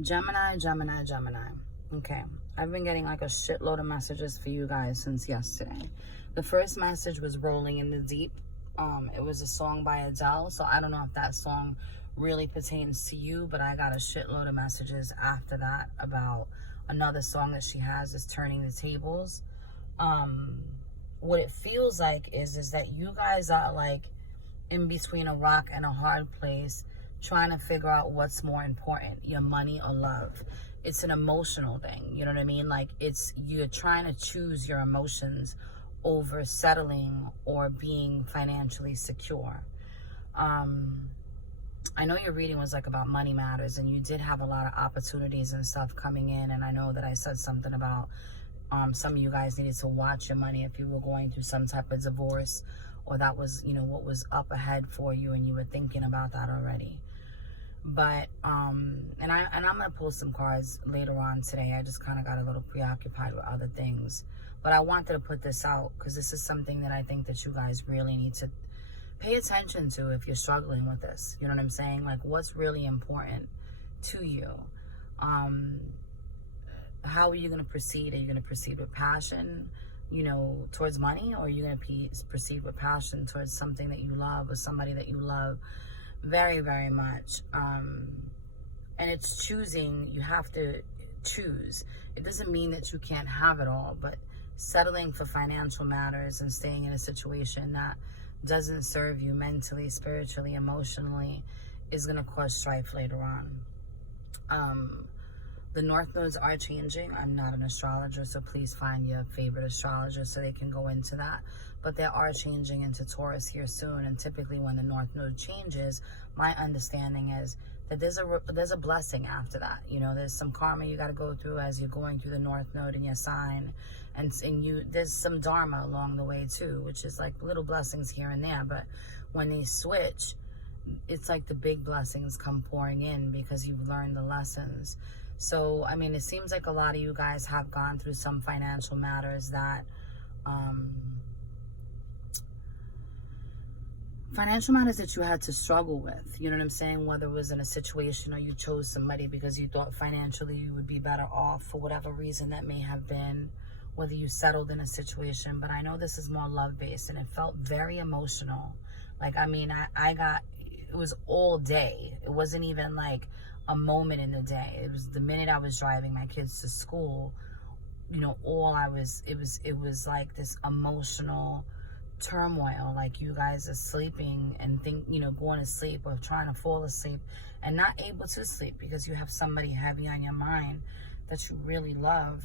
Gemini, Gemini, Gemini. Okay. I've been getting like a shitload of messages for you guys since yesterday. The first message was Rolling in the Deep. It was a song by Adele, so I don't know if that song really pertains to you, but I got a shitload of messages after that about another song that she has, is Turning the Tables. What it feels like is that you guys are like in between a rock and a hard place, trying to figure out what's more important, your money or love. It's an emotional thing, you know what I mean? Like, you're trying to choose your emotions over settling or being financially secure. I know your reading was like about money matters, and you did have a lot of opportunities and stuff coming in, and I know that I said something about some of you guys needed to watch your money if you were going through some type of divorce, or that was, what was up ahead for you and you were thinking about that already. But and I'm gonna pull some cards later on today. I just kind of got a little preoccupied with other things, but I wanted to put this out because this is something that I think that you guys really need to pay attention to if you're struggling with this. You know what I'm saying? Like, what's really important to you? How are you going to proceed? Are you going to proceed with passion, towards money, or are you going to proceed with passion towards something that you love or somebody that you love very, very much? And it's choosing. You have to choose. It doesn't mean that you can't have it all, but settling for financial matters and staying in a situation that doesn't serve you mentally, spiritually, emotionally is going to cause strife later on. The North Nodes are changing. I'm not an astrologer, so please find your favorite astrologer so they can go into that. But they are changing into Taurus here soon. And typically when the North Node changes, my understanding is that there's a blessing after that. There's some karma you got to go through as you're going through the North Node in your sign. And there's some dharma along the way too, which is like little blessings here and there. But when they switch, it's like the big blessings come pouring in because you've learned the lessons. So, I mean, it seems like a lot of you guys have gone through some financial matters that, you had to struggle with, you know what I'm saying? Whether it was in a situation or you chose somebody because you thought financially you would be better off for whatever reason that may have been, whether you settled in a situation. But I know this is more love-based, and it felt very emotional. Like, I mean, it was all day. It wasn't even like a moment in the day. It was the minute I was driving my kids to school, it was like this emotional turmoil. Like, you guys are sleeping and going to sleep or trying to fall asleep and not able to sleep because you have somebody heavy on your mind that you really love.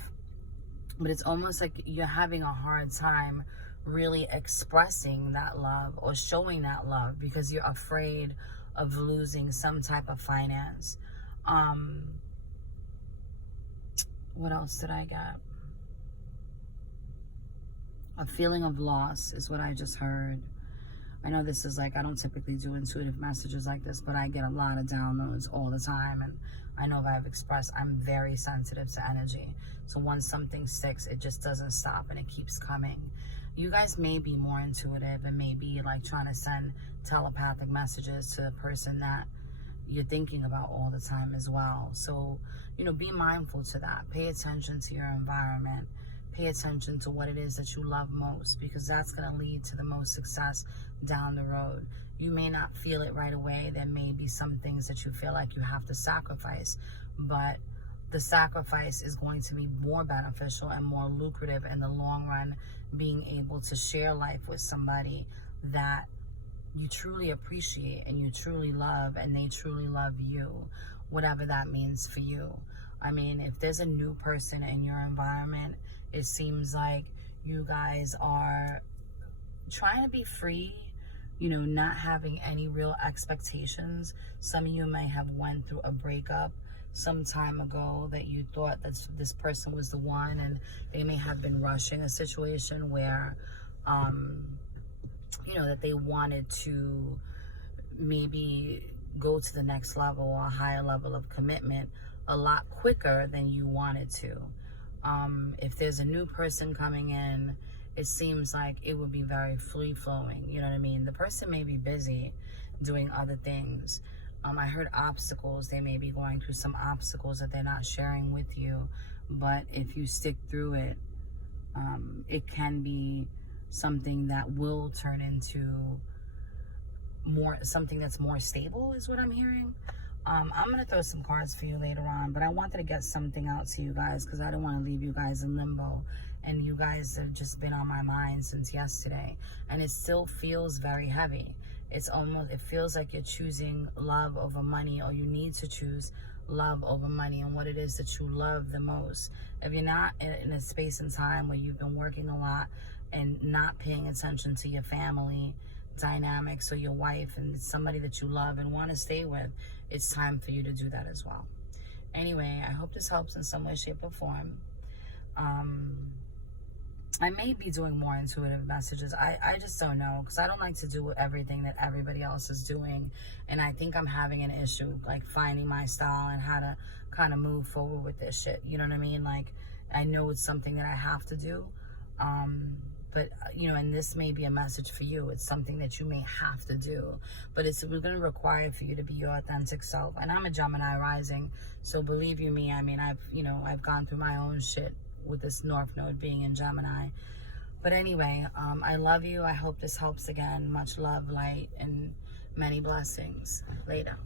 But it's almost like you're having a hard time really expressing that love or showing that love because you're afraid of losing some type of finance. What else did I get? A feeling of loss is what I just heard. I know this is like, I don't typically do intuitive messages like this, but I get a lot of downloads all the time. And I know if I've expressed, I'm very sensitive to energy. So once something sticks, it just doesn't stop and it keeps coming. You guys may be more intuitive and may be like trying to send telepathic messages to the person that you're thinking about all the time as well. So, be mindful to that. Pay attention to your environment. Pay attention to what it is that you love most, because that's going to lead to the most success down the road. You may not feel it right away. There may be some things that you feel like you have to sacrifice, but the sacrifice is going to be more beneficial and more lucrative in the long run, being able to share life with somebody that you truly appreciate and you truly love, and they truly love you, whatever that means for you. I mean, if there's a new person in your environment, it seems like you guys are trying to be free, not having any real expectations. Some of you may have went through a breakup some time ago that you thought that this person was the one, and they may have been rushing a situation where, that they wanted to maybe go to the next level or a higher level of commitment a lot quicker than you wanted to. If there's a new person coming in, it seems like it would be very free flowing. You know what I mean? The person may be busy doing other things, I heard obstacles. They may be going through some obstacles that they're not sharing with you. But if you stick through it, it can be something that will turn into something that's more stable, is what I'm hearing. I'm going to throw some cards for you later on, but I wanted to get something out to you guys because I don't want to leave you guys in limbo. And you guys have just been on my mind since yesterday. And it still feels very heavy. It feels like you're choosing love over money, or you need to choose love over money and what it is that you love the most. If you're not in a space and time where you've been working a lot and not paying attention to your family dynamics or your wife and somebody that you love and want to stay with, it's time for you to do that as well. Anyway, I hope this helps in some way, shape, or form. I may be doing more intuitive messages. I just don't know, because I don't like to do everything that everybody else is doing. And I think I'm having an issue, like, finding my style and how to kind of move forward with this shit. You know what I mean? Like, I know it's something that I have to do. But, you know, and this may be a message for you. It's something that you may have to do. But we're going to require for you to be your authentic self. And I'm a Gemini rising. So believe you me, I mean, I've gone through my own shit with this North Node being in Gemini. But anyway, I love you. I hope this helps again. Much love, light, and many blessings. Later.